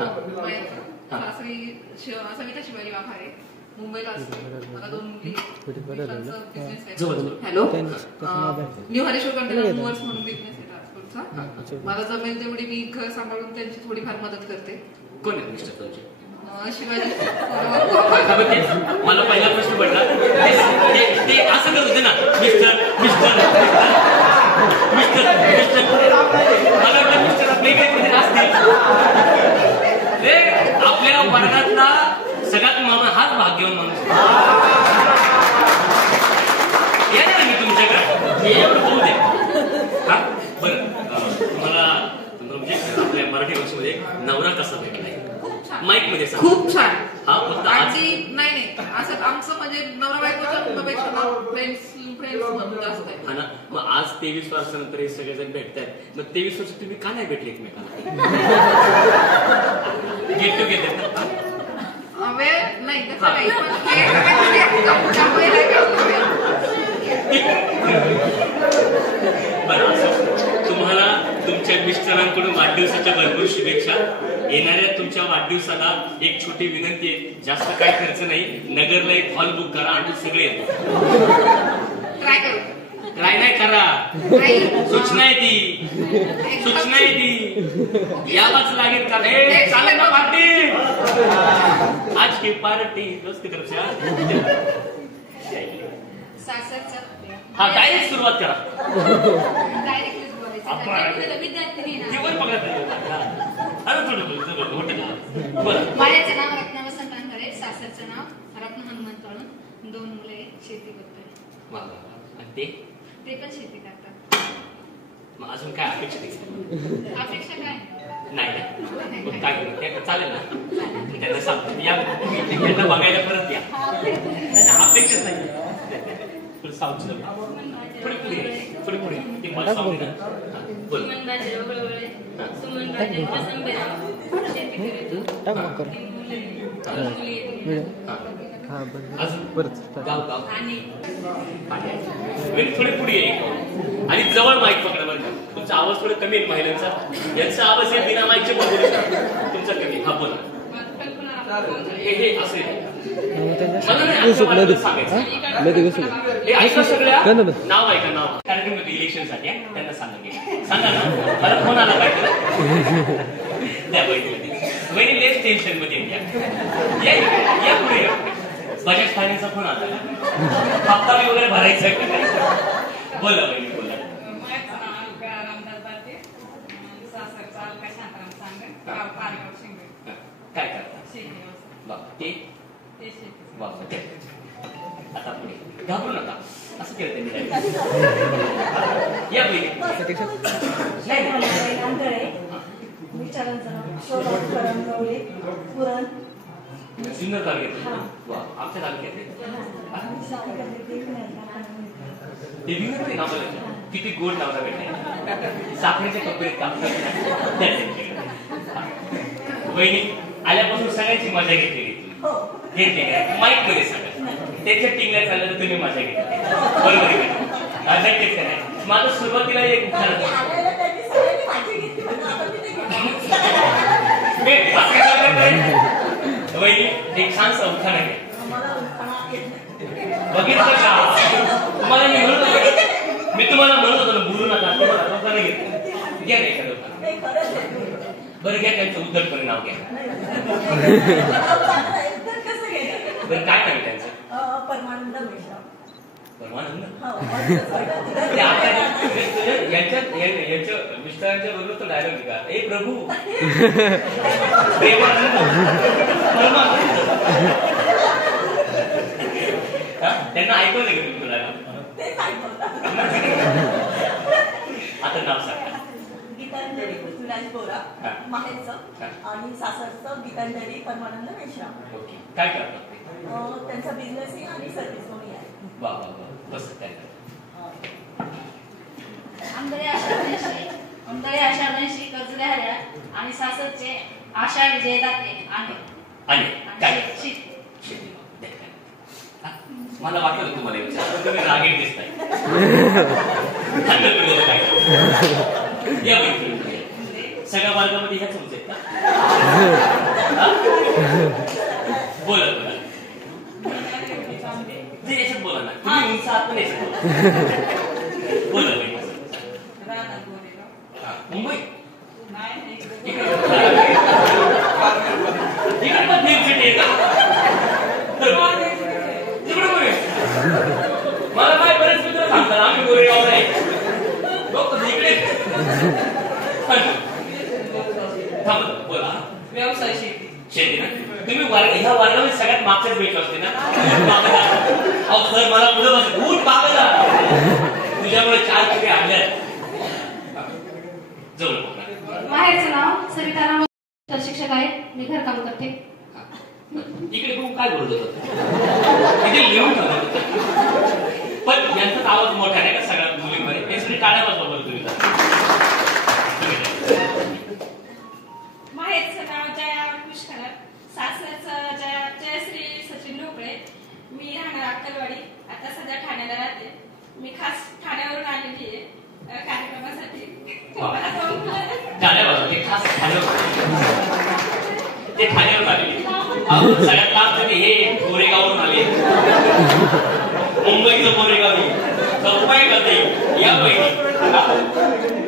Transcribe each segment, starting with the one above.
सासरी सविता शिवाजी वाघारे, मुंबईला असते. मला 2 मुली. Hello, new Hareshwar container movers म्हणून बिझनेस आहे ट्रान्सपोर्टचा. मला जमेल तेवढी मी घर सांभाळून त्यांची थोडीफार मदत करते. कोण आहे मिस्टर तुमचे? शिवाजी. मला पहिला प्रश्न पडला ते असं करत होते ना, मिस्टर मिस्टर मिस्टर मिस्टर. मला वाटलं मिस्टर आपले काही असतील. आपल्या वर्गातला सगळ्यात माणूस हाच भाग्यवान माणूस. या ना मी तुमच्याकडे एवढं बोलू दे. हा बरं, तुम्हाला म्हणजे आपल्या मराठी भाषेमध्ये नवरा कसा भेटलाय माईक मध्ये खूप छान. हा फक्त नाही असं आमचं म्हणजे नवरा बायकोच्या पेक्षा फ्रेंड्स म्हणून जास्त आहे. हा ना. मग आज 23 वर्षानंतर हे सगळेजण भेटतायत. मग 23 वर्ष तुम्ही का नाही भेटले एकमेकांना? गेट टुगेदर नाही तसं नाही. बरं, असं तुम्हाला तुमच्या मिस्टरांकडून वाढदिवसाच्या भरपूर शुभेच्छा. येणाऱ्या तुमच्या वाढदिवसाला एक छोटी विनंती आहे, जास्त काय खर्च नाही, नगरला एक हॉल बुक करा आणि सगळे येतो. ट्राय नाही करा, सूचना आहे ती, सूचना आहे ती, यावाच लागेल का? चालेल ना पार्टी, आज की पार्टी दोस्त तरफ से. हा डायरेक्ट सुरुवात करा. माझ्याचं नाव रत्ना वसंत अंधारे, सासरचं नाव रत्न हनुमंत वाळून, 2 मुले, शेती करतोय. ते पण शेती करतात. मग अजून काय अपेक्षा अपेक्षा काय नाही? काय चालेल ना, त्यांना सांगतो यांना बघायला परत या. अपेक्षाच नाही. पुढे ते मला सांगू ना. बोल. गाव गाव थोडे पुढे येईल आणि जवळ माईक पकडा. बरं का, तुमचा आवाज थोडा कमी आहे महिलांचा. यांचा आवाज हे बिना माईकचे बोलू तुमचा कमी. हा बोला. हे असेल नाव ऐका, नाव कार्यक्रम होतो इलेक्शन साठी, त्यांना सांगा सांगा ना. मला फोन आला पाहिजे त्या बहिणी लेस टेन्शन मध्ये या पुढे. बजाज फायनान्सचा फोन आला, हप्ता वगैरे भरायचा. बोला बहिणी बोला. काय करता? आता पुढे घाबरू नका, असं केलं त्यांनी. या बहिणी. सुंदर तालुक्यात आमच्या तालुक्यात किती गोड नावला भेटले. साखरेच्या कपड्यात काम करतात. बहिणी आल्यापासून सगळ्यांची मजा घेतली घेतली माईक मध्ये सांगा. त्याच्या टिंगल्या चालल्या तर तुम्ही मजा घेतली. बरोबर आहे का? नक्कीच नाही. माझं सुरुवातीला एक एक छान संस्थान आहे. बघितलं का? तुम्हाला मी तुम्हाला म्हणत होतो ना, बोलू नका. तुम्हाला लोकांना घेतलं घ्या नाही का लोकांना. बरं घ्या, त्यांचं उद्धटपणे नाव घ्या. बरं काय नाव त्यांचं? परमानंद मेश्राम. परमानंद यांच्या मिस्टरांच्या बरोबर तो डायलॉग का, ए प्रभू त्यांना ऐकवलं का तुम्ही डायलॉग? आता नाव सांगा. गीतांजली पृथ्वीराज बोरा माहेरचं आणि सासरचं गीतांजली परमानंद मेश्राम. ओके. काय करतात ते? त्यांचा बिझनेस आणि सर्व्हिस म्हणून आहे. वा वा वा. कसं काय करतात? अंधळे आषाढशी कर्जले हऱ्या आणि सासरचे आषाढ विजय दाते आणि काय मला वाटलं तुम्हाला विचार तुम्ही रागीट दिसताय. सगळ्या वर्गामध्ये ह्याच उंच आहेत ना? बोला बोला ते याच्यात बोला ना, तुम्ही उंच आहात पण याच्यात बोला. बोला मुंबई इकडे पण फिल्म सिटी आहे का? तिकडे बघे मला काय बरेच मित्र सांगतात आम्ही गोरेगावला आहे लोक इकडे बोला. व्यवसाय शेती शेती ना तुम्ही ह्या वर्गामध्ये सगळ्यात मागच्याच भेटलो असते ना. अहो सर मला पुढे बस ऊट मागला तुझ्यामुळे 4 पिढी आणल्यात. जवळ माहेरचं नाव सरिता राम, शिक्षक आहे, मी घरकाम करते. इकडे बघून काय बोलत होत इथे लिहून ठेवलं पण यांचा आवाज मोठा नाही का सगळ्या मुलींमध्ये त्यासाठी टाळ्या वाजवा बरं तुम्ही. माहेरचं नाव जया पुष्कर, सासऱ्याचं जयश्री सचिन ढोकळे. मी राहणार अक्कलवाडी, आता सध्या ठाण्याला राहते. मी खास ठाण्यावरून आलेली आहे कार्यक्रमासाठी. ते ठाण्यावर आले सगळ्यात लांब हे गोरेगावरून आले. मुंबईचं गोरेगाव मुंबई मध्ये या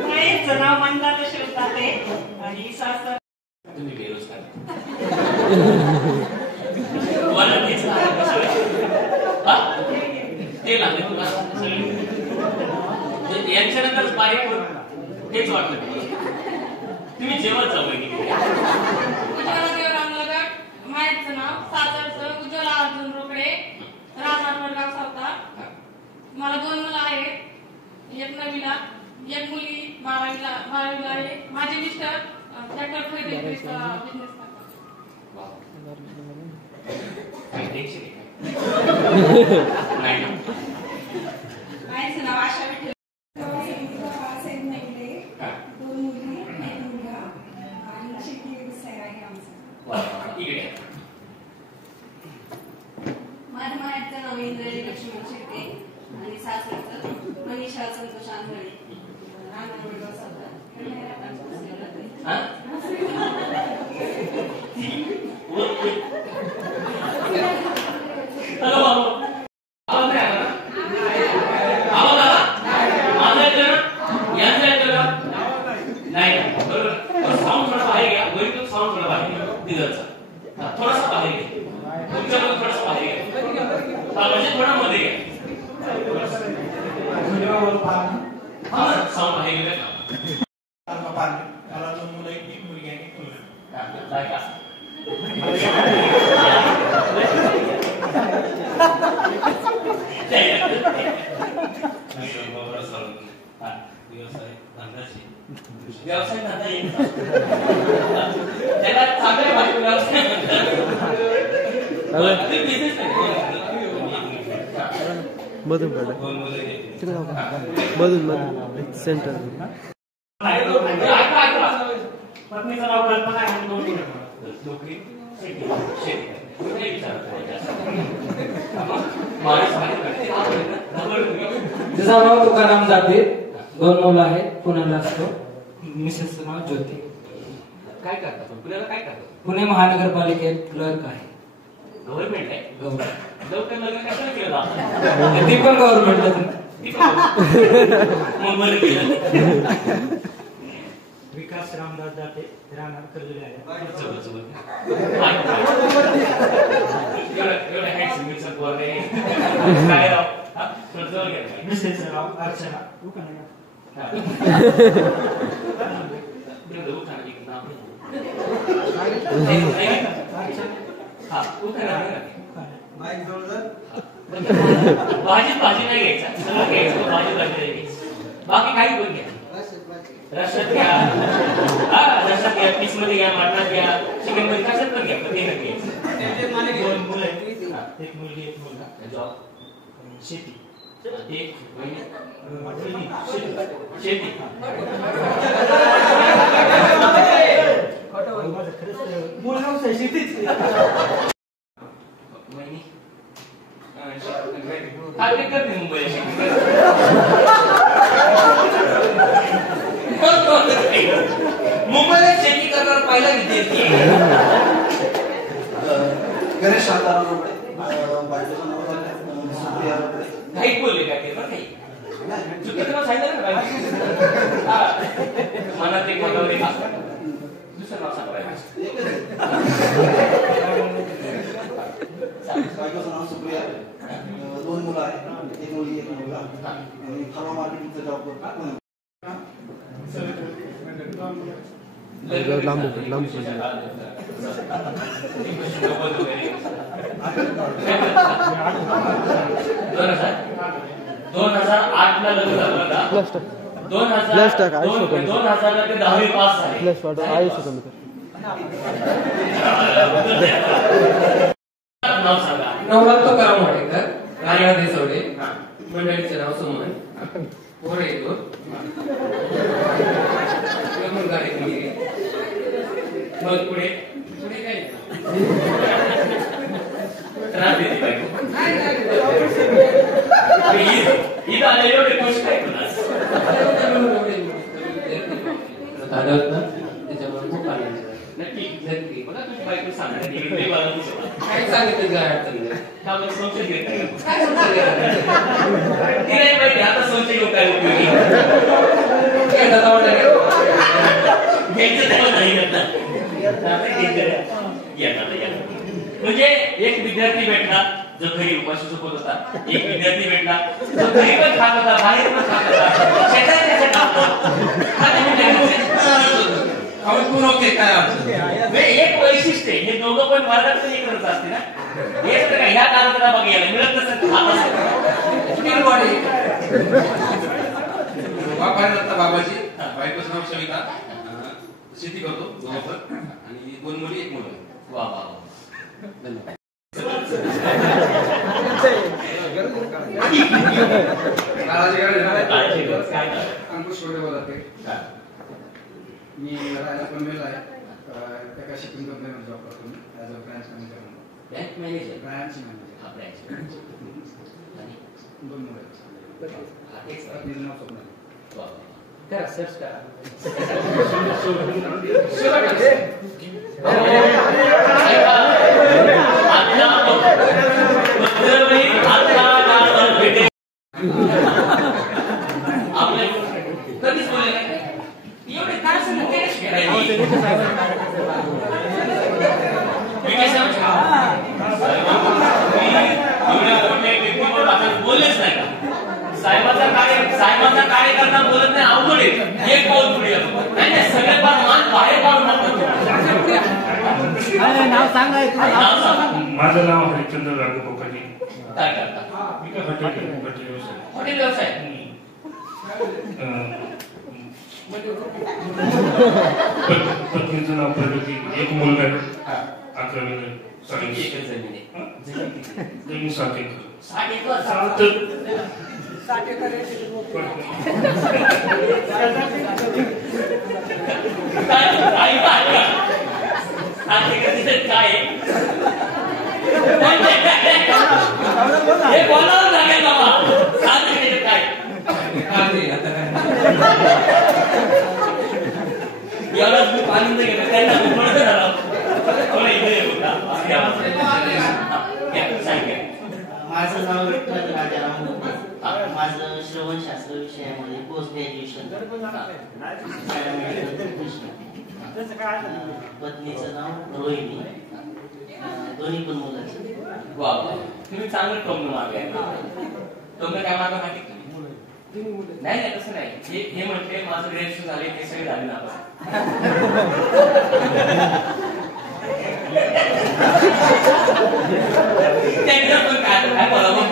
माहेरचं नाव मंदार शिवताते आणि सासर तुम्ही बेरोजगार ते लागले तुला यांच्यानंतर बारीक हेच वाटलं तुम्ही जेवण जाऊ उज्ज्वला देवराम लगट. माहेरचं नाव सासरचं उज्ज्वला अर्जुन रोकडे, राहणार वडगाव सावता. मला 2 मुलं आहेत, एक 9वीला, एक मुलगी 12वीला आहे. माझे मिस्टर ट्रॅक्टर खरेदी बिझनेस करतात. माहेरचं नाव आशा विठ्ठल. माझ्या माहेरचं नाव इंद्राजी लक्ष्मण शेट्टी आणि सासरचं मनीषा संतोष आंधळे, राहणार वडगाव सावता. थोडासा बाहेर घ्या तुमच्यामध्ये थोडासा बाहेर घ्या म्हणजे थोडा मध्ये घ्या साऊंड बाहेर गेलं व्यवसाय धंदा येईल त्याला चांगले वाईट व्यवसाय मधून मधून सेंटर पत्नीचं नाव कल्पना आहे नोकरी तिचं नाव तुकाराम जाते, 2 मुलं आहेत, पुण्याला असतो. मिसेसचं नाव ज्योती. काय करतात पुण्याला? काय करतात? पुणे महानगरपालिकेत क्लर्क आहे. गव्हर्नमेंट आहे. लवकर लग्न कशाला केलं? ती पण गव्हर्नमेंटच. विकास रामदास जाते, राहणार कर्जुले आहे. मिसेसचं नाव अर्चना. भाजी नाही घ्यायचा, भाजी बाकी काही पण घ्या. रस्त्यात घ्या, रस्त्यात घ्या, पीस मध्ये घ्या, मटणात घ्या, चिकन मध्ये कशात पण घ्या, पण ते नक्की घ्यायचं. 2 मुलं आहेत, एक मुलगी एक मुलगा. जॉब शेती एक शेती मूळ व्यवसाय शेतीच. काय करते मुंबई मुंबई शेती करणार पहिला विद्यार्थी आहे. गणेश शांताराम रोपडे, बायकोचं नाव सुप्रिया रोपडे. काही बोलले का ते बरं काही चुकीचं नाव सांगितलं ना बाई. मनात एक मनावर एक असतं. दुसरं नाव सांगा बाई. बायकोचं नाव सुप्रिया, 2 मुलं आहेत, 1 मुलगी 1 मुलगा, आणि फार्मा मार्केटिंगचा जॉब करतात. लांब 2008 ला लग्न झालं का? 2000 ला ते 10वी पास झाले. नाव सांगा. नवनाथ तुकाराम वाडेकर, राणा देसवडे, मंडळीचं नाव सुमन, पोरं येतो मुलगा एक मुलगी. मग पुढे काय त्रास देते बायको. ही झालं एवढे गोष्ट आहे तुला त्याच्यामुळे खूप आनंद. नक्की नक्की बघा तुझी बायको सांगणार काय सांगितलं काय अडचण नाही. संशय घेत नाही काय संशय ती नाही माहिती आता संशय घेऊन काय उपयोगी घ्यायचं तेव्हा नाही म्हणजे एक विद्यार्थी भेटला जो घरी उपाशी झोपत होता, एक विद्यार्थी भेटला जो घरी पण खात होता, बाहेर पण खात होता, शेतात एक वैशिष्ट्य हे दोघं पण वर्गात एकच असते ना. हेच तर ह्या कामाला बघायला मिळत नसेल बाबाजी, बायकोचं नाव सविता, शेती करतो गावावर, आणि 2 मुली 1 मुलगा. वा वा धन्यवाद. अंकुश वडे बोलते. मी राहायला पनवेलला आहे. एका शिपिंग कंपनीमध्ये जॉब करतो मी ॲज अ ब्रँच मॅनेजर म्हणून. Branch manager. 2 मुलं आहेत. नाव स्वप्न. करा सर्च करा. कधीच बोलले नाही एवढे काय बोललेच नाही का? साहेबाचा कार्यकर्ता बोलत नाही, अवघड आहे. एक पाऊल पुढे नाही सगळे मान बाहेर पाडून नाव सांगायचं. माझं नाव हरिश्चंद्र राघव कोकाटे. काय करता? मी काय हॉटेल व्यवसाय. हॉटेल व्यवसाय. पत्नीचं नाव प्रगती, 1 मुलगा आहे, 11वी सायन्स. जमीन 7 एकर. 7 एकर. काय हे बोलावं लागेल बाबा. काय एवढाच मी आनंद घेतो त्यांना माझं नाव विठ्ठल राजाराम मुंडे. माझं श्रवणशास्त्र विषयामध्ये पोस्ट ग्रॅज्युएशन. पत्नीचं नाव रोहिणी, दोन्ही पण मुलाचं. वा तुम्ही चांगलं टोमणं मागे आहे. टोमणं काय मागं माहिती नाही नाही तसं नाही. हे म्हटले माझं ग्रॅज्युएशन झाले ते सगळे झाले ना. त्यांचं पण काय बोलावं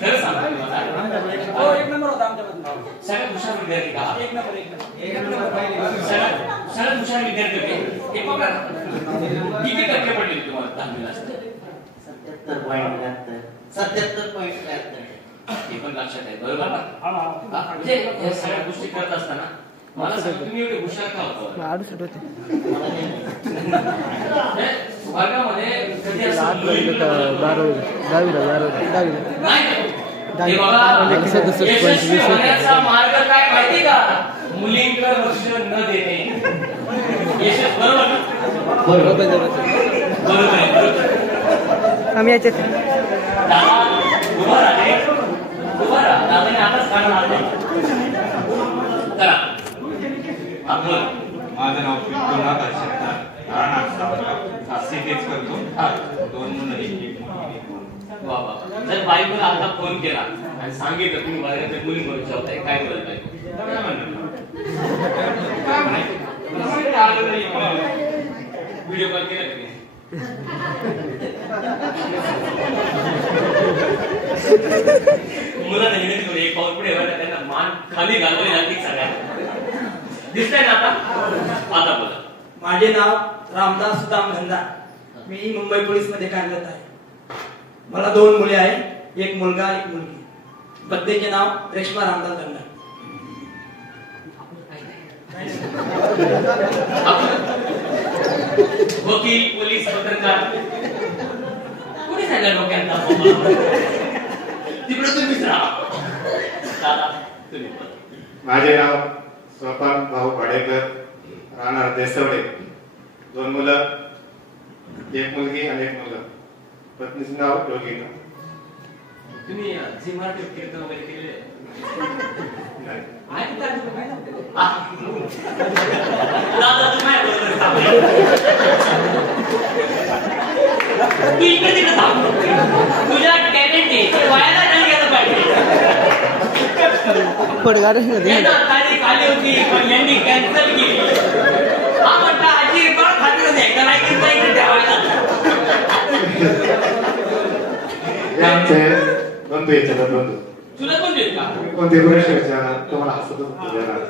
खरं सांगा सगळ्यात हुशार विद्यार्थी का? सगळ्यात हुशार विद्यार्थी होते. किती टक्के पडले तुम्हाला 10वीला? 77.73. हे पण लक्षात आहे बरोबर ना? म्हणजे या सगळ्या गोष्टी करत असताना मला सांगा तुम्ही एवढे हुशार का होता? वर्गामध्ये कधी असं नाही हे बघा, यशस्वी होण्याचा मार्ग काय माहिती का? मुलींकडे लक्ष न देणे. यशस्वी, बरोबर ना? बरोबर आहे. आम्ही याच्यात दादा उभा राहा, उभा राहा. दादाने आताच काढून आणले. चला आपण. माझं नाव पिंटूनाथ अशोकनाथ, राहणार सावरगाव. तेच करतो. 2 मुलं, 1 मुलगी. वा वा. जर बायकोला आता फोन केला आणि सांगितलं तुम्ही माझ्या मुली करू शकताय, काय बोलत बायको? व्हिडिओ कॉल केला तुम्ही? मुलांना एक पाऊल पुढे त्यांना मान खाली घालवली जाते सगळ्यांना. दिसतंय ना आता? आता बोला. माझे नाव रामदास सुदाम धंदा. मी मुंबई पोलीस मध्ये कार्यरत आहे. मला 2 मुले आहेत, 1 मुलगा 1 मुलगी. पत्नीचे नाव रेश्मा रामदास धंदा. वकील, पोलीस, पत्रकार कोणी सांगितलं डोक्यात? तिकडे तुम्हीच राहा. दादा तुम्ही. माझे नाव स्वपन भाऊ पाडेकर, राहणार देसवडे. 2 मुलं, 1 मुलगी आणि 1 मुलगा. पत्नीचं नाव योगिता. तुम्ही झी मराठी कीर्तन वगैरे केलेले? दादा तुम्ही तू इकडे तिकडे थांब. तुझ्या टॅलेंट आहे, वायाला नाही गेलं पाहिजे. खाली होती पण यांनी कॅन्सल केली. हा म्हणता आजी बरं खात्री होते इकडे ठेवायला. आमचे बंधू याच्यात बंधू. तुला कोण देत का? कोणते प्रश्न विचारा तुम्हाला हसतच देणार.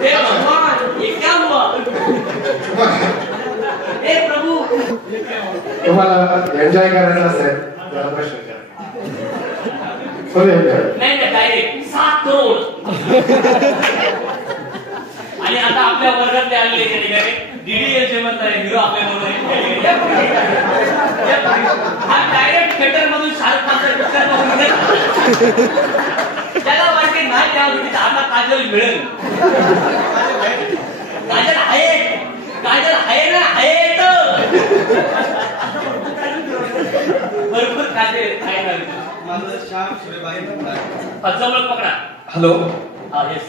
हे भगवान, ये क्या हुआ? हे प्रभू, तुम्हाला एन्जॉय करायचं असेल त्याला प्रश्न विचारा. नाही नाही, डायरेक्ट 7 करोड. आणि आता आपल्या वर्गातले आलेले डीडीएलचे म्हणतात हिरो आपल्या बरोबर. हा डायरेक्ट थिएटर मधून शाहरुख खानचा पिक्चर बघून त्याला वाटते नाही त्यावर आता काजल मिळेल. काजल आहे, काजल आहे ना, आहे भरपूर काजल आहे ना. माझं श्याम सुरेबाई जवळ पकडा. हॅलो. हा येस.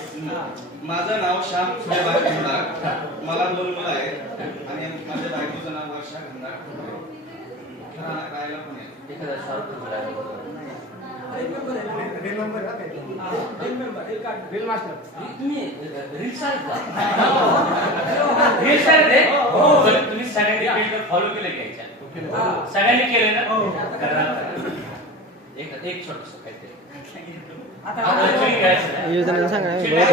माझं नाव श्याम सुरेबाई खंडार. मला 2 मुलं आहेत आणि माझ्या बायकोचं नाव वर्षा खंडार. राहायला पण आहे. तुम्ही सगळ्यांनी फॉलो केलं घ्यायच्या? सगळ्यांनी केलं ना? एक छोटस काहीतरी योजना सांगा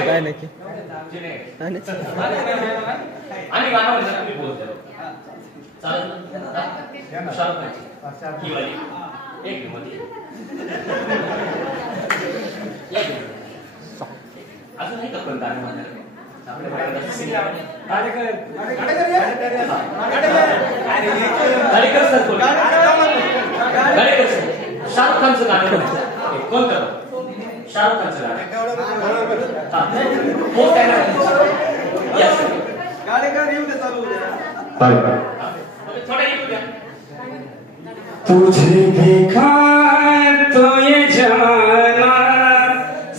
काय नक्की. आणि गाणं म्हणतात तुम्ही बोलतो चालेल. शाहरुख ही वाली एक मध्ये अजून नाही का पण गाणं म्हणणार? शाहरुख खानचं गाणं कोणतं? शाहरुख खानचं गाणं. तुझे देखा तो ये जाना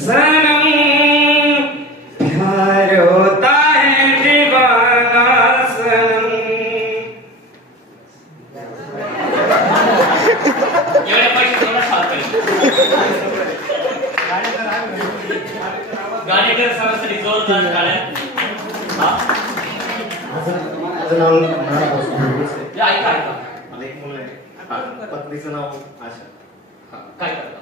सनम प्यार होता है दीवाना सनम. गाणेकर सरासरी जोरदार गाड्या. ऐका ऐका. मला 1 मुलं आहे, पत्नीचं नाव आशा. काय करता?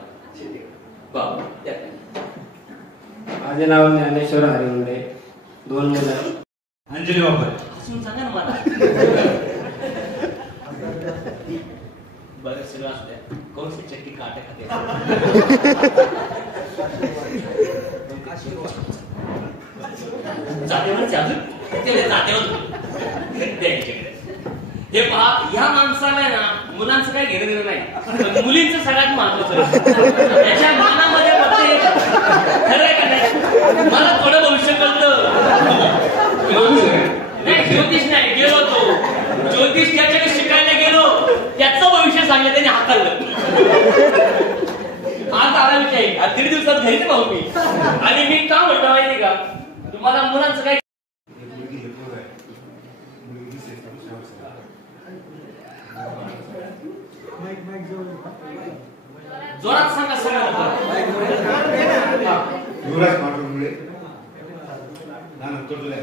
माझे नाव ज्ञानेश्वर हरिवंडे. 2 मुलं. अंजली बाबर. हसून सांगा ना मला. बरं सगळं असू द्या. कोण सी चक्की काटे खाते? जातेवर अजून ते जातेवर द्यायचे. हे पहा, ह्या माणसाला आहे ना मुलांचं काही घेणं देणं नाही, पण मुलींचं सगळ्यात महत्वाचं. त्याच्या मनामध्ये खरंय का नाही, मला थोडं भविष्य कळतं. नाही ज्योतिष नाही गेलो, तो ज्योतिष त्याच्याकडे शिकायला गेलो, त्याचं भविष्य सांगलं त्याने हाताळलं. आज आरामीची आई, आज 1.5 दिवसात घरी भाऊ मी. आणि मी का म्हणतो माहिती का, तुम्हाला मुलांचं काही जोरात सांगा सगळं. युवराज माटुंगळे नाना तोडले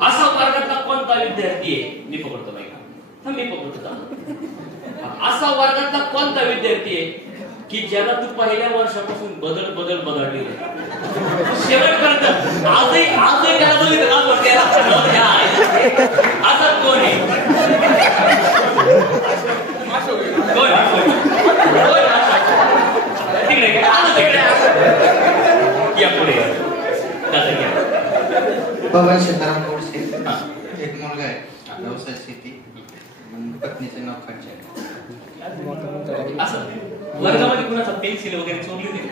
असा वर्गातला कोणता विद्यार्थी आहे, मी पकडतो नाही का, मी पकडतो. असा वर्गातला कोणता विद्यार्थी आहे की ज्याला तू पहिल्या वर्षापासून बदलली शेवटपर्यंत आजही त्याला बघितलं असं कोण आहे? तिकडे या पुढे पवन सीताराम गोडसे, एक मुलगा आहे, व्यवसाय शेती, पत्नीचे नाव खर्च. असं वर्गामध्ये कुणाचा पेन्सिल वगैरे चोरली नाही?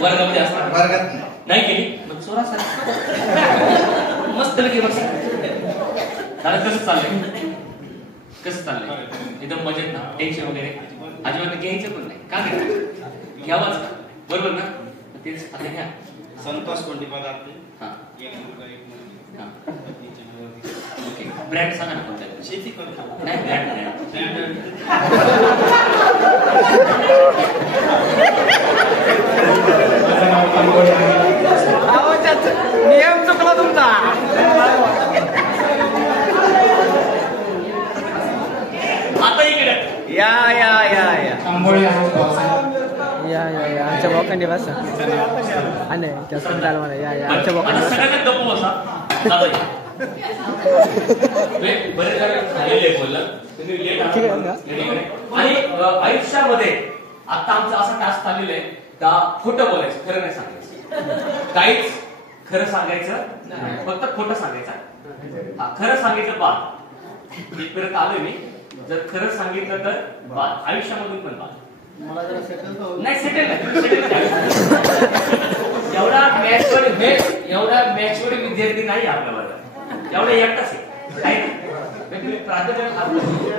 वर्गामध्ये असं वर्गात नाही केली, मग चोरा मस्त लगे बघ. कसं चाललंय, कसं चाललंय? एकदम मजेत ना, टेन्शन वगैरे अजिबात घ्यायचं पण नाही. का नाही घ्यावाच, बरोबर ना? तेच आता घ्या. संतोष कोंडीपाल आपले, एक मुलगा एक मुलगी. ओके, ब्रँड सांगा ना कोणत्या? शेती करतो. नाही ब्रँड नियम चुकला तुमचा. आता इकडे या या या या या आमच्या बोकांडी बसा. आणि त्याचं चाल म्हणा, या आमच्या बोकांडी बसा. सगळ्यात गप्प बसा. बरेच झालेले बोललं तुम्ही लेट आणि आयुष्यामध्ये आता आमचं असं टास्क चाललेलं आहे का खोटं बोलायचं, खरं नाही सांगायचं. काहीच खरं सांगायचं, फक्त खोटं सांगायचं. खरं सांगितलं बाद, इथपर्यंत आलोय मी. जर खरं सांगितलं तर बाद, आयुष्यामधून पण बाद. नाही सेटल एवढा मॅचवर विद्यार्थी नाही आपल्या वर्गात, एवढा एकटाच आहे.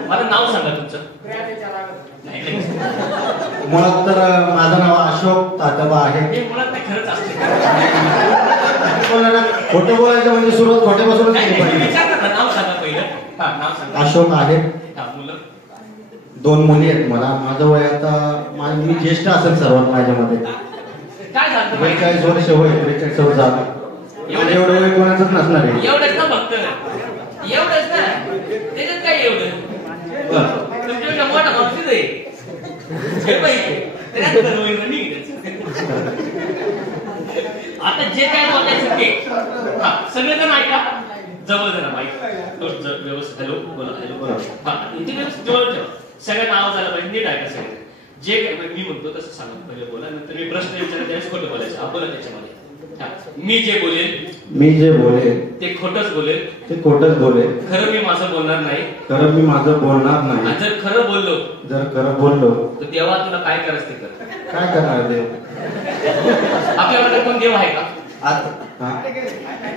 मला नाव सांगा तुमचं. मुळात तर माझं नाव अशोक तातबा आहे. हे मुळात नाही, खरंच असते. खोटं बोलायचं म्हणजे सुरुवात खोट्यापासूनच केली पाहिजे. नाव सांगा पहिलं. नाव सांगा. अशोक आहे. मुलं 2 मुली आहेत मला. माझं वय आता मी ज्येष्ठ असेल सर्वात माझ्यामध्ये. काय झालं? 42 वर्ष वय, 43 वर्ष झालं. माझ्या एवढं वय कोणाचंच नसणार आहे. एवढंच ना फक्त, एवढंच ना, त्याच्यात काय एवढं? तुमच्या मोठा माणूस आहे. आता जे काय बोलायचं ते सगळेजण ऐका, जवळ जरा माईक व्यवस्थित. हॅलो बोला, हॅलो बोला. इथे व्यवस्थित जवळ ठेवा, सगळं नाव झालं पाहिजे, नीट ऐका सगळे. जे मी म्हणतो तसं सांगा, पहिले बोला, नंतर मी प्रश्न विचारला त्यावेळेस खोटं बोलायचं. आपण त्याच्यामध्ये मी जे बोलेल ते खोटच बोलेल, खरं मी माझं बोलणार नाही. जर खरं बोललो तर देवा तुला काय करायचं ते कर. काय करणार देव? आपल्याकडे कोण देव आहे का?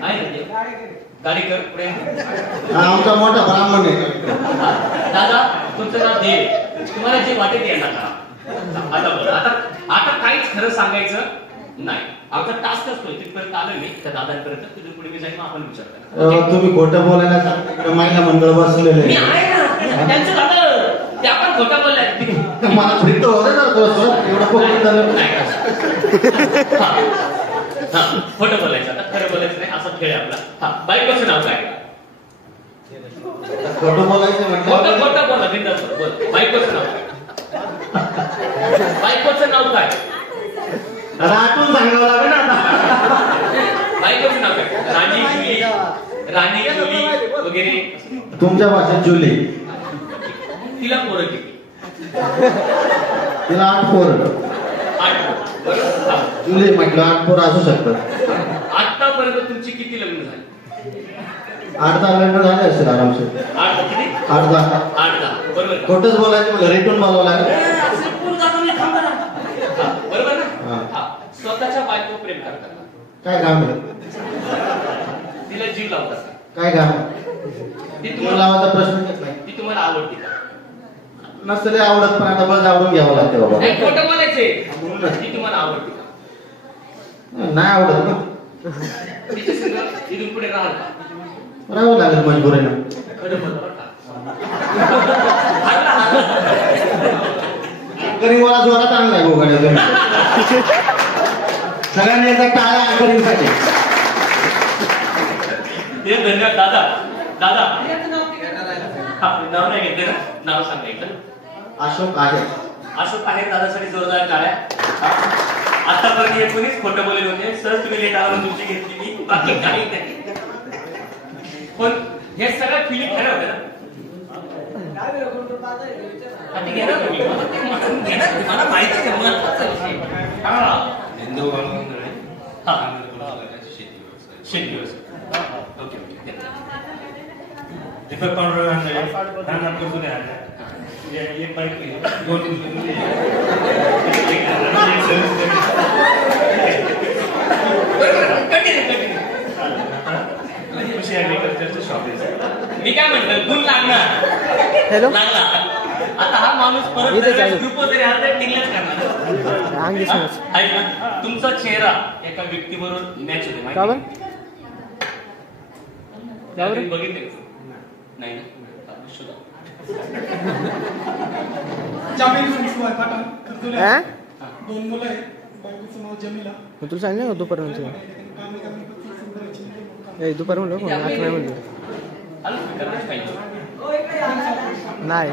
आहे ना देव. गाडीकर पुढे. आमचा मोठा ब्राह्मण आहे. दादा तुमचं नाव देव, तुम्हाला जे वाटेल ते यांना करा. आता बोला. आता काहीच खरं सांगायचं नाही. आपला टास्क असतो, तिथपर्यंत आलोय मी त्या दादांपर्यंत. तुझ्या पुढे मी जाईन, आपण विचारतो. तुम्ही खोटं बोलायला सांगता, महिला मंडळ बसलेले मी आहे ना, त्यांचं झालं ते आपण खोटं बोललाय. मला फ्री तर होतं ना एवढं खोटं झालं. खोटं बोलायचं, आता खरं बोलायचं नाही, असा खेळ आपला. बायकोचं नाव काय? खोटं बोलायचं म्हटलं खोटं बोला, बिंदास बोल. बायकोचं नाव काय? आठवून सांगावं लागेल ना. बायकोचं नाव काय? राणी जुली वगैरे. तुमच्या भाषेत जुली. तिला पोरं किती? तिला 8 पोरं. 8. जुलै म्हटलं 8 पोरं असू शकतात. आतापर्यंत तुमची किती लग्न झाली? 8-10 लग्न झाले असेल आरामशीर. 8-10 बरोबर. खोटंच बोलायचं मला रेटून बोलावं लागेल. बरोबर ना? स्वतःच्या बायको प्रेम करतात काय काम आहे? तिला जीव लावतात काय काम? ती जीव लावायचा प्रश्न येत नाही. ती तुम्हाला आवडते का? नसले आवडत पण आता बस आवडून घ्यावं लागते बाबा. नाही खोटं बोलायचंय. ती तुम्हाला आवडते का? नाही आवडत ना. तिच्या संग इथून पुढे राहाल का? राहावं लागेल मजबुरीनं. खरं बोला बरं का? अंकरिंग मला जोरात आणलाय गोगाड्या तुम्ही. सगळ्यांनी एकदा टाळ्या अंकरिंगसाठी. ते धन्यवाद दादा. दादा नाव नाही घेतले ना? नाव सांगायचं. अशोक आहे. अशोक आहे दादासाठी जोरदार टाळ्या. आतापर्यंत हे कोणीच खोटं बोलले होते. सहज तुम्ही लेट आला तुमची घेतली मी, बाकी काही नाही. पण हे सगळं फिलिंग खरं होतं ना? मला माहिती शेती व्यवसाय. Okay okay. दीपक पांडुरंग आंधळे, राहणार कर्जुले आंधळे. एक बाईक 2 मी काय म्हटलं गुण लागणार लागला. आता हा माणूस परत ग्रुप वगैरे टिंगलच करणार. तुमचा चेहरा एका व्यक्तीबरोबर मॅच होते बघितले नाही ना? दोन मुलं आहेत. बायकोचं नाव जमीला. तुला सांगितलं दुपारपर्यंत दुपार म्हणलं कोण 11 म्हणलं नाही.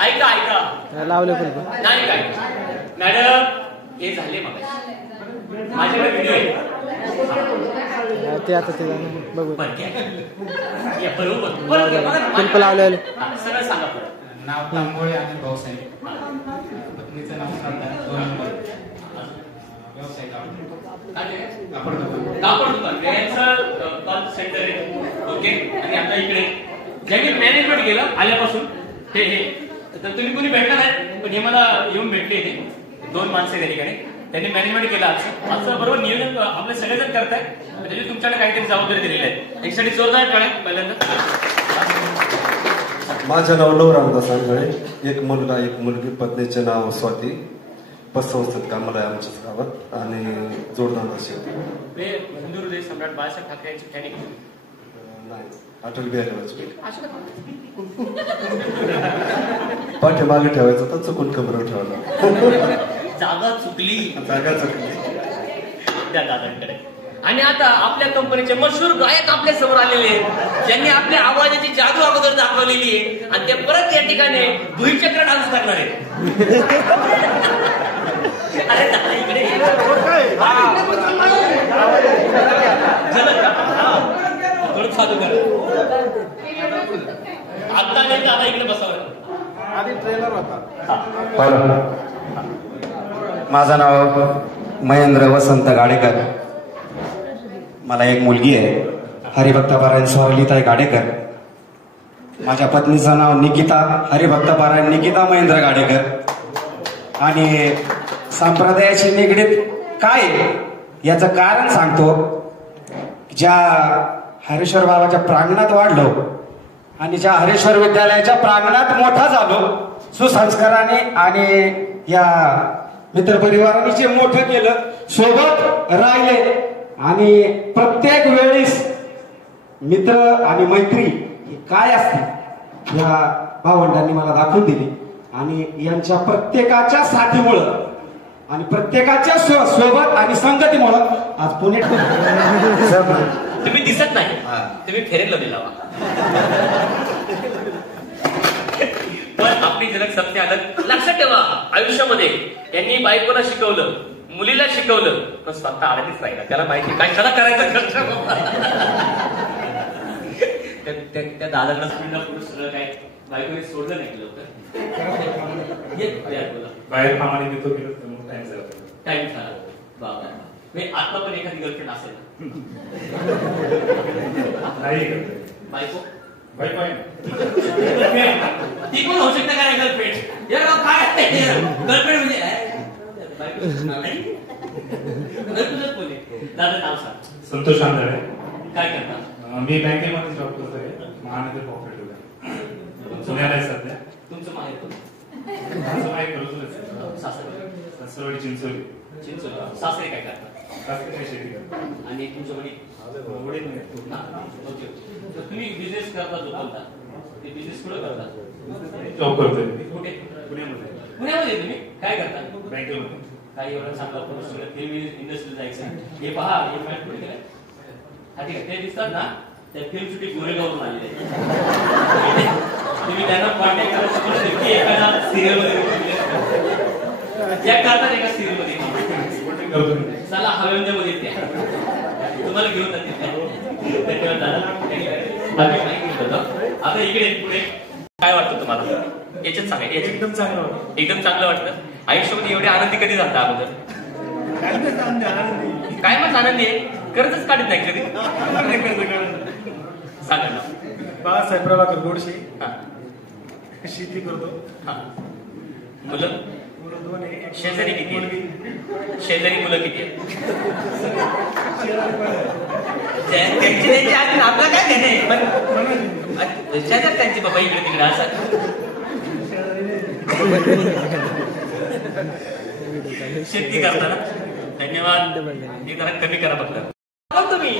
ऐका ऐका लावले नाही काय मॅडम हे झाले माझ्याकडे व्हिडिओ आहे ते आता ते बघू बरोबर लावले सगळं सांगा. नाव तांबोळे आणि भाऊसाहेब. पत्नीचं नाव श्रद्धा. 2 मुलं. व्यवसाय कापड दुकान यांचं कॉल सेंटर आहे. ओके. आणि आता इकडे ज्यांनी मॅनेजमेंट केलं आल्यापासून हे तर तुम्ही कोणी भेटणार आहे पण हे मला येऊन भेटले इथे 2 माणसं त्या ठिकाणी. त्यांनी मॅनेजमेंट केलं आजचं बरोबर नियोजन आपले सगळेजण करताय. त्याची तुमच्याकडे काहीतरी जबाबदारी दिलेली आहे. एक साठी जोरदार कळेल पहिल्यांदा. माझं नाव नव रामदास आंधळे. एक मुलगा एक मुलगी. पत्नीचे नाव स्वाती. पतसंस्थेत कामाला आहे आमच्याच गावात आणि जोडदार शेती. हिंदू हृदय सम्राट बाळासाहेब ठाकरे यांची फॅन नाही. अटल बिहारी वाजपेयी. पाठीमागे ठेवायचं तर चुकून कमरेवर ठेवला. जागा चुकली. त्या दादांकडे. आणि आता आपल्या कंपनीचे मशहूर गायक आपल्या समोर आलेले आहेत ज्यांनी आपल्या आवाजाची जादू अगोदर दाखवलेली आहे आणि ते परत या ठिकाणी भुईचक्र डान्स करणार आहेत. अरे दादा इकडे थोडं चालू कर. आता नाही दादा इकडे बसावं. आधी ट्रेलर होता. माझं नाव महेंद्र वसंत गाडेकर. मला एक मुलगी आहे. हरिभक्तपारायण स्वारलीताई गाडेकर. माझ्या पत्नीचं नाव निकिता हरिभक्तपारायण निकिता महेंद्र गाडेकर. आणि संप्रदायाशी निगडीत काय याचं कारण सांगतो. ज्या हरेश्वर बाबाच्या प्रांगणात वाढलो आणि ज्या हरेश्वर विद्यालयाच्या प्रांगणात मोठा झालो सुसंस्काराने आणि या मित्रपरिवाराने जे मोठं केलं सोबत राहिले आणि प्रत्येक वेळेस मित्र आणि मैत्री काय असते या भावंडांनी मला दाखवून दिली आणि यांच्या प्रत्येकाच्या साथीमुळं आणि प्रत्येकाच्या सोबत आणि संगतीमुळं आज पुणे तुम्ही दिसत नाही तुम्ही फेरेल लावली लावा. पण आपली झलक सबने आलं. लक्षात ठेवा आयुष्यामध्ये यांनी बायकोला शिकवलं मुलीला शिकवलं पण स्वतः आडतीच राहिला. त्याला माहिती काय त्याला करायचं खर्च. त्या दादाकडे पुढे सगळं काय बायकोने सोडलं नाही लवकर. बाहेर कामाने देतो गेलो टाइम झाला. टाइम झाला बाबा. मी आता पण एखादी गर्लफ्रेंड असेल नाही बायको बायको आहे ती पण होऊ शकते का नाही गर्लफ्रेंड? काय गर्लफ्रेंड म्हणजे दादा नाव सांग. संतोष आंधळे. काय करता? मी बँकेमध्ये जॉब करतोय महानगर कॉपरेटिव्हला. पुण्याला आहे सध्या. तुमचं माहेर कोण? माझं माहेर करतोय. सासरवाडी चिंचोली. चिंचोली. सासरे काय करतात? सासरे काय शेती करतात. आणि तुमच्या वडील? वडील ओके. तुम्ही बिझनेस करता जो कोणता ते बिझनेस कुठं करता? जॉब करतोय. कुठे? पुण्यामध्ये. पुण्यामध्ये तुम्ही काय करता? बँकेमध्ये. काही एवढं चांगला फिल्म इंडस्ट्री जायचं. हे पहा हे मॅट कुठे गेलं? हा ठीक आहे. ते दिसतात ना त्या फिल्म शूटिंग गोरेगावरून आलेले. तुम्ही त्यांना कॉन्टॅक्ट करू शकता की एखादा सिरियल मध्ये करतात एका सिरियल मध्ये चला हवेंद्र मध्ये त्या तुम्हाला घेऊन जाते. धन्यवाद दादा. आता इकडे पुढे काय वाटतं तुम्हाला? याच्यात सांगा. एकदम चांगलं वाटतं. एकदम चांगलं वाटतं. आयुष्यामध्ये एवढे आनंदी कधी झालता अगोदर? काय मग आनंदी आहे? कर्जच काढत नाही कधी. सांगा ना. बाळासाहेब प्रभाकर गोडसे. शेती करतो. मुलं? दोन आहे. शेजारी किती आहे? शेजारी मुलं किती आहेत? आपलं काय घेणे शेजार त्यांची बाबा इकडे तिकडे असं. शेती करताना धन्यवाद. हे जरा कमी करा फक्त. तुम्ही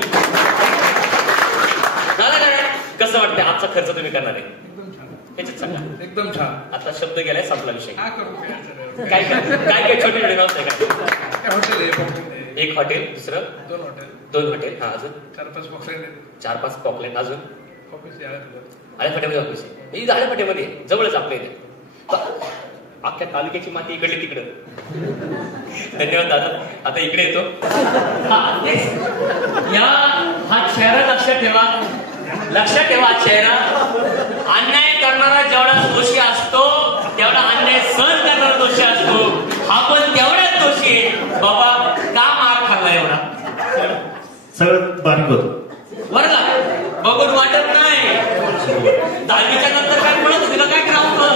कसं वाटतं आजचा खर्च तुम्ही करणार आहे? ह्याच्यात सांगा. एकदम छान. आता शब्द गेलाय संपला विषय. काय काय छोटे छोटे नाव आहे का? एक हॉटेल. दुसरं? दोन हॉटेल. हा अजून? 4-5 पॉकलेट. अजून? आळेफाट्यामध्ये ऑफिस आहे. आळेफाट्यामध्ये जवळच आपल्या इथे. अख्ख्या तालुक्याची माती इकडली तिकडं. धन्यवाद दादा. आता इकडे येतो. हा चेहरा लक्षात ठेवा. लक्षात ठेवा चेहरा. अन्याय करणारा जेवढा दोषी असतो तेवढा अन्याय सहन करणारा दोषी असतो. हा पण तेवढाच दोषी आहे. बाबा का मार खाल्ला एवढा? सगळं बारीक होत वर्गात बघून वाटत नाही. 10वीच्या नंतर काय म्हणत तिला काय करावं?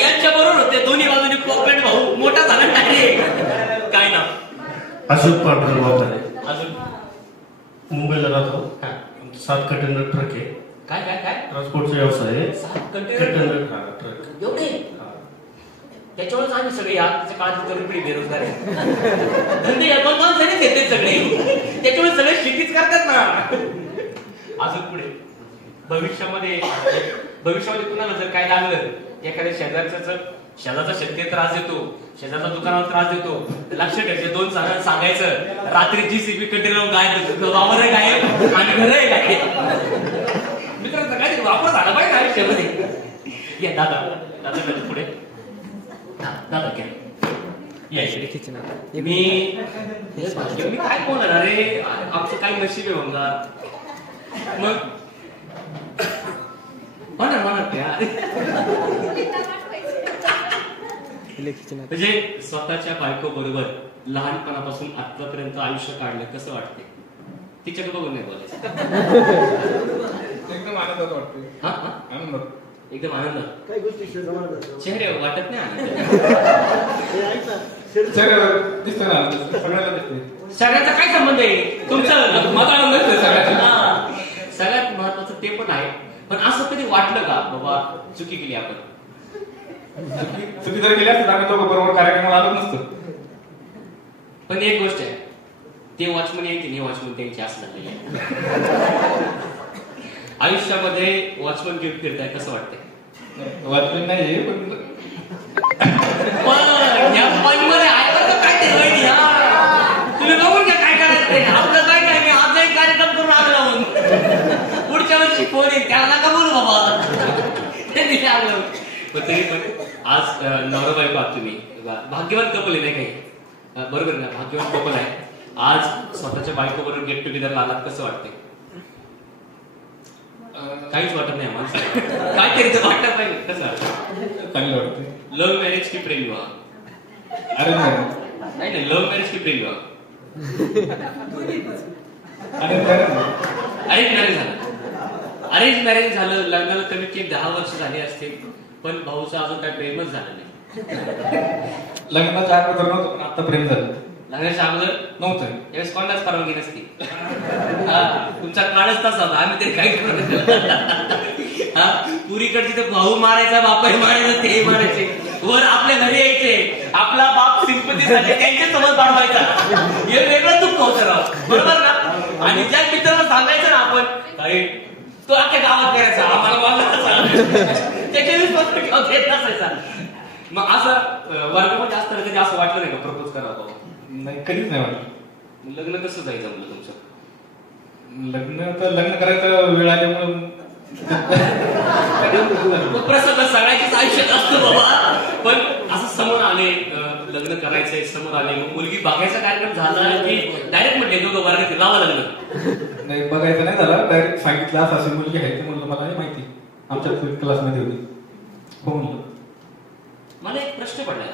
यांच्या बरोबर होते दोन्ही बाजूनी पॉकेट भाऊ मोठा झाला नाही. काय ना? अशोक पांढरे वापरे. अजून? मुंबईला राहतो. 7 कंटेनर ट्रक आहे. काय काय काय ट्रान्सपोर्टचा व्यवसाय आहे. 7 कंटेनर ट्रक एवढे? त्याच्यावरच आम्ही सगळे आजच्या काळात तरुण पिढी बेरोजगार आहे. धंदे या दोन माणसाने घेतले सगळे. त्याच्यामुळे सगळे शेतीच करतात ना. अजून पुढे भविष्यामध्ये कुणाला जर काय लागलं एखाद्या शेजारचा शेतकरी त्रास देतो, शेजारचा दुकानावर त्रास देतो, लक्ष ठेवायचं 2 जणांना सांगायचं रात्री जीसीबी कंटेनर वावर आहे काय आणि घर आहे काय. मित्रांचा काय वापर झाला पाहिजे आयुष्यामध्ये. या दादा पुढे दादा क्या मी काय बोलणार? अरे आमचं काय नशीब आहे म्हणा. मग होणार त्या म्हणजे स्वतःच्या बायको बरोबर लहानपणापासून आतापर्यंत आयुष्य काढलं कसं वाटते? तिच्याकडे बघून नाही बोलायचं. एकदम आनंदात वाटते. आनंदात. एकदम आनंदात. काही गोष्टी चेहऱ्यावर वाटत नाही आनंद. सगळ्याचा काय संबंध आहे? तुमचा माझा आनंद सगळ्यात महत्वाचं ते पण आहे. पण असं कधी वाटलं का बाबा चुकी केली आपण? चुकी जर केली असती आम्ही दोघं बरोबर कार्यक्रमाला आलो नसतो. पण एक गोष्ट आहे, ते वॉचमन यायचे हे वॉचमन त्यांचे असं झालेले. आयुष्यामध्ये वॉचमन घेऊन फिरताय कसं वाटतंय? वॉचमन नाही पण तुम्ही बघून घ्या काय करायचं. आपलं काय नाही. मी आपला एक कार्यक्रम करून आलो म्हणून पुढच्या वर्षी कोण येईल त्याला नका बोलू बाबा. तरी पण आज नवरा बायको आहात तुम्ही, भाग्यवान कपल आहे नाही काही. बरोबर ना, भाग्यवान कपल आहे. आज स्वतःच्या बायकोबरोबर गेट टुगेदरला आलात, कसं वाटते? काहीच वाटत नाही आम्हाला. काय तरी तर वाटत नाही. कसं वाटतं? चांगलं वाटतं. लव्ह मॅरेज की प्रेम विवाह? अरे नाही नाही, लव्ह मॅरेज की प्रेम विवाह? अरेंज मॅरेज झालं. अरेंज मॅरेज झालं, लग्नाला कमीत कमी 10 वर्ष झाली असतील, पण भाऊचं अजून काय प्रेमच झालं नाही. लग्नाच्या अगोदर नव्हतं, पण आता प्रेम झालं. लग्नाच्या अगोदर नव्हतं. यावेळेस कोणालाच परवानगी नसती. तुमचा काळच तसा होता. आम्ही तरी काय करत पुरीकडची तर भाऊ मारायचा, बापाही मारायचा, ते मारायचे, वर आपल्या घरी यायचे, आपला बाप सिंपतीसाठी त्यांच्या समोर पाडवायचा. हे वेगळं दुःख होतं राव, बरोबर ना? आणि ज्या मित्राला सांगायचं ना आपण, तो अख्ख्या गावात करायचा, आम्हाला त्याच्या विश्वास घेत नसायचा. मग असं वर्गामध्ये असताना कधी असं वाटलं नाही का प्रपोज करावं? नाही, कधीच नाही वाटलं. लग्न कसं जायचं म्हणलं तुमचं? लग्न करायचं वेळ आल्यामुळे प्रसंग सगळ्याचीच आयुष्यात असतो बाबा, पण असं समोर आले, लग्न करायचंय, समोर आले, मग मुलगी बघायचा कार्यक्रम झाला की डायरेक्ट म्हटले दोघं वर्गात लावा लग्न? नाही, बघायचं नाही झालं, डायरेक्ट सांगितलं असं अशी मुलगी आहे. ते म्हणलं मला नाही माहिती, आमच्या क्लासमध्ये होती. हो म्हणलं. मला एक प्रश्न पडला,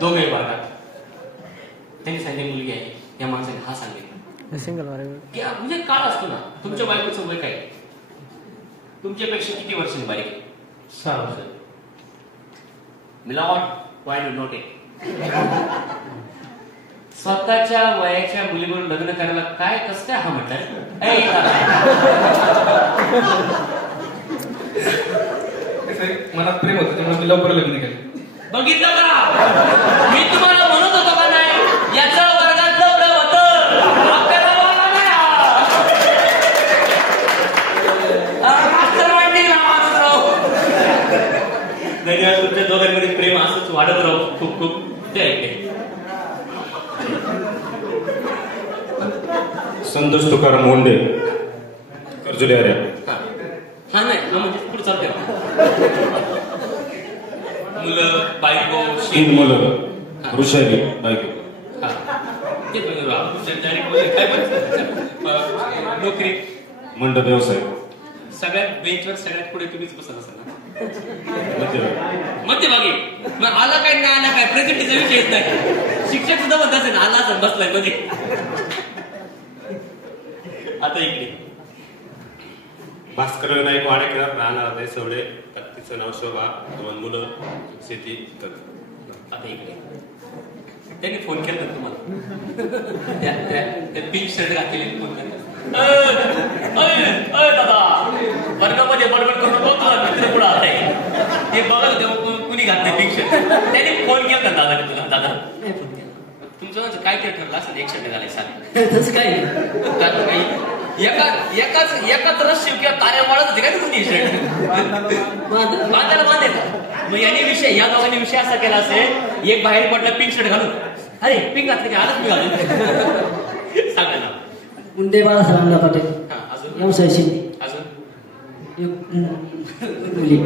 दोघे वर्गात त्यांनी सांगितली मुलगी आहे, या माणसाने हा सांगितलं, म्हणजे काळ असतो ना. तुमच्या बायकोचं वय काय? तुमच्यापेक्षा किती वर्षांनी बारीक? 6 वर्ष. मिलॉट, व्हाय डू नॉट इट? स्वतःच्या वयाच्या मुलीबरोबर लग्न करायला काय कसं काय हा म्हटलं? मनात प्रेम होतं, त्यामुळे मी लवकर लग्न केलं. बघितलं का? मी तुम्हाला म्हणत होतो का नाही, याच्या वर्गातलं प्रेम होतं. धन्यवाद. तुमच्या दोघांमध्ये प्रेम असंच वाढत राहू. खूप खूप ते ऐकते. संतोष तुकाराम मुंडे, कर्जुले आर्या. हा नाही, हा म्हणजे पुढे चालते. मुलं, बायको, 3 मुलं, ऋषाली बायको. नोकरी, मंडप व्यवसाय. सगळ्यात बेंचवर सगळ्यात पुढे तुम्हीच बसत असाल ना? मध्यभागी. मग आला काय नाही आला काय प्रेझेंटीचा विषय येत नाही. शिक्षक सुद्धा म्हणत असेल आला असं बसलाय मध्ये. आता इकडे भास्कर विनायक वाडेकर, राहणार देसवडे, पत्नीचं नाव शोभा, 2 मुलं, शेती करत. आता इकडे त्यांनी फोन केला तुम्हाला, पिंक शर्ट घातलेले फोन केला, दादा वर्गामध्ये बडबड करून बघतो मित्र पुढे आलाय, ते बघाल तेव्हा कुणी घातले पिंक शर्ट. त्यांनी फोन केला दादा तुला, दादा तुमचं काय काय ठरलं असं 1 शर्ट घालाय सांग. तसं काही एकाच रस शिव किंवा ताऱ्या वाढत होते का तुम्ही शर्ट बांधायला बांधेल. मग याने विषय, या दोघांनी विषय असा केला असेल, एक बाहेर पडला पिंक शर्ट घालून, अरे पिंक घातलं की आलंच मी घालून. सांगा ना. मुंडे बाळासाहेब पाटील, व्यवसाय शिंदे, अजून मुली,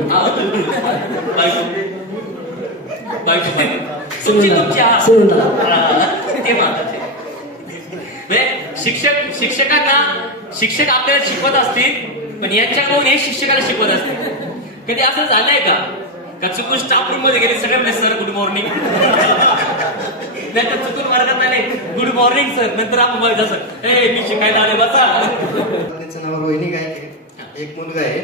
शिक्षक आपल्याला शिकवत असतील, पण यांच्याकडून हे शिक्षकाला शिकवत असतील. कधी असं झालंय का चुकून स्टाफ रूम मध्ये गेले सगळ्यांना सर गुड मॉर्निंग, नंतर चुकून वर्गात आले गुड मॉर्निंग सर, नंतर आपण बघ जसं मी शिकायला आले बसा. त्याचं नाव रोहिणी गायके, एक मुलगा आहे.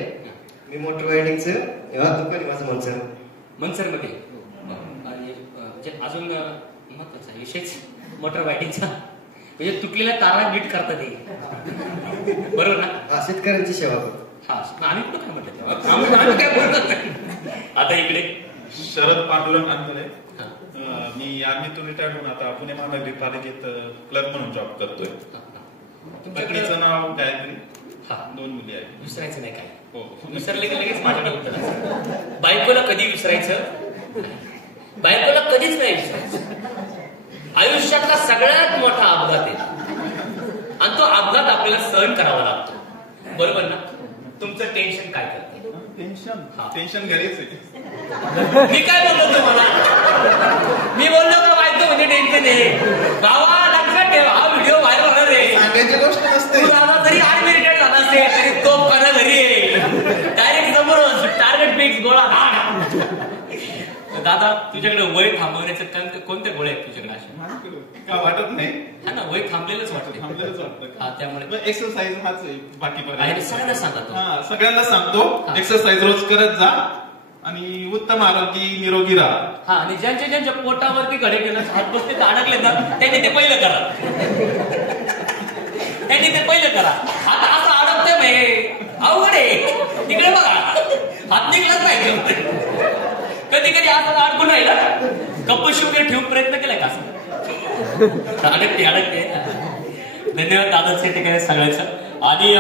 मी मोटर रायडिंगचं दुकान आहे माझं मनसर मध्ये. अजून महत्वाचा विषयच मोटर रायडिंगचा, म्हणजे तुटलेल्या तारा नीट करतात ते, बरोबर ना? शेतकऱ्यांची सेवा करतो. हा, आम्ही कुठं काय म्हटलं तेव्हा, आम्ही काय बोलत. आता इकडे शरद पांडुरंग अंतरे, मी आर्मीतून रिटायर्ड होऊन आता पुणे महानगरपालिकेत क्लर्क म्हणून जॉब करतोय. पत्नीचं नाव गायत्री, 2 मुली आहेत. विसरायचं नाही काय? हो, विसरले की लगेच माझ्याकडे उत्तर असतं. बायकोला कधी विसरायचं? बायकोला कधीच नाही विसरायचं. आयुष्यातला सगळ्यात मोठा अपघात आहे, आणि तो अपघात आपल्याला सहन करावा लागतो, बरोबर ना? तुमचं टेन्शन काय करतं? टेन्शन घरीच आहे. मी काय बोललो तुम्हाला? मी बोललो का म्हणजे टेन्शन आहे गावा लक्षात ठेव हा व्हिडिओ व्हायरल होणार आहे सांगायची गोष्ट नसते तू दादा जरी आर्मी रिटायर्ड झाला असते तरी तो करा घरी आहे डायरेक्ट समोर टार्गेट फिक्स गोळा दादा तुझ्याकडे वय थांबवण्याचे कोणते गोळे आहेत तुझ्याकडे असे का वाटत नाही हा ना वय थांबलेलंच वाटतं हा त्यामुळे एक्सरसाइज हाच आहे बाकी पर्याय सगळ्यांना सांगा हा सगळ्यांना सांगतो एक्सरसाइज रोज करत जा आणि उत्तम आरोग्य निरोगी राहा हा आणि ज्यांच्या पोटावरती घडे केलं हात बसते अडकले ना त्यांनी ते पहिलं करा त्यांनी ते पहिलं करा हात असं अडकतोय भाई अवघड आहे तिकडे बघा हात निघलाच नाही कधी कधी असं अडकून राहिलं गप्प शुगर ठेवून प्रयत्न केलाय का असं अडकते धन्यवाद दादाचं ते काय सगळ्याचं आणि